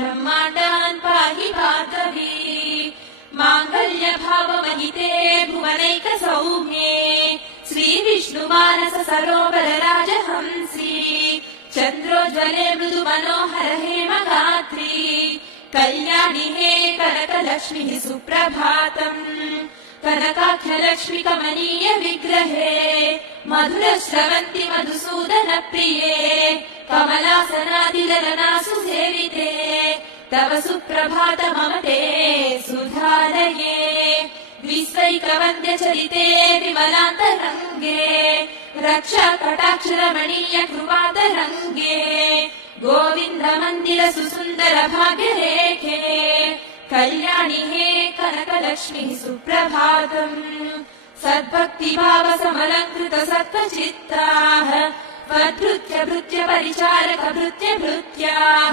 ब्रह्माण्डान् पाहि भार्गवी माङ्गल्य भावमहिते भुवनैक सौम्ये श्रीविष्णुमानस सरोवर राजहंसी चन्द्रोज्ज्वले मृदु मनोहर हेमगात्री कल्याणि हे कनकलक्ष्मीः सुप्रभातम् कनकाख्यलक्ष्मि कमनीय विग्रहे मधुरश्रवन्ति मधुसूदन प्रिये कमलासनादिललनासु सेविते तव सुप्रभात मम ते सुधालये विश्वैकवन्द्य चरिते विमलान्तरङ्गे रक्षा कटाक्षरमणीय कृपातरङ्गे गोविन्द मन्दिर सुसुन्दर भाग्यरेखे कल्याणि हे कनकलक्ष्मीः सुप्रभातम् सद्भक्तिभाव समलङ्कृत सत्त्वचित्ताः त्वद्भृत्य भृत्य परिचारक भृत्य भृत्याः